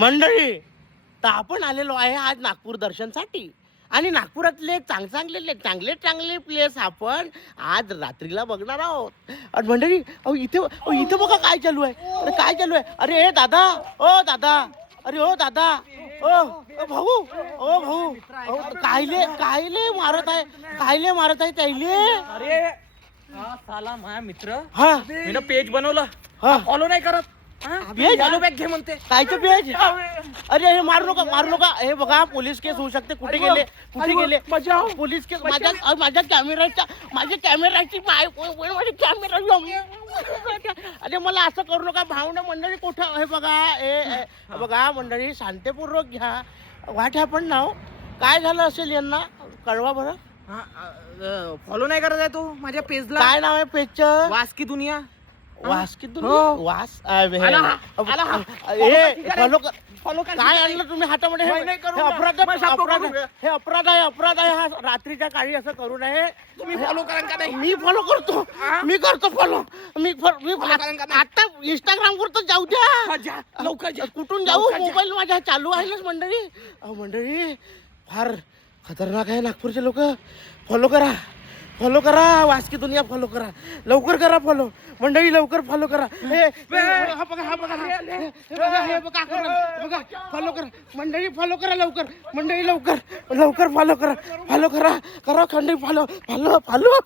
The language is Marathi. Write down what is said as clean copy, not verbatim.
मंडळी, तर आपण आलेलो आहे आज नागपूर दर्शनसाठी आणि नागपुरातले चांगले प्लेस आपण आज रात्रीला बघणार आहोत. आणि मंडळी, इथे बघा काय चालू आहे. अरे काय चालू आहे. अरे हे दादा, ओ दादा, अरे ओ दादा, ओ भाऊ, ओ भाऊ, कायले मारत आहे त्याले. अरे हा साला माझा मित्र हा मी पेज बनवलं, हा फॉलो नाही करत. पेज? फॉलो बॅक घे म्हणते. कायचं पेज. अरे हे मारू नका. हे बघा पोलीस केस होऊ शकते. कुठे गेले पोलीस केस. माझ्या कॅमेराची अरे मला असं करू नका भावना. मंडळी कुठं हे बघा. हे बघा मंडळी, शांतपूर्वक घ्या. वाट आपण नाव काय झालं असेल यांना कळवा बरं. फॉलो नाही करत आहे तो माझ्या पेजला. काय नाव आहे पेजचं. वास की दुनिया. वास की हो. वास फॉलो काय आणलं तुम्ही हातामध्ये. नाही करू हे नका. अपराध आहे हा. रात्रीच्या काळी असं करू नये. तुम्ही फॉलो करा का नाही. मी फॉलो करतो. मी करतो फॉलो. मी आता इंस्टाग्राम करतो. जाऊ द्या लवकर जा. कुठून जाऊ. लवकर जा. मोबाईल माझ्या चालू आहे ना मंडळी. मंडळी फार खतरनाक आहे नागपूरचे लोक. फॉलो करा वास की दुनिया. फॉलो करा लवकर करा फॉलो मंडळी. लवकर फॉलो करा. हा बघा फॉलो करा मंडळी. फॉलो करा लवकर मंडळी. लवकर फॉलो करा. करा खंडी फॉलो.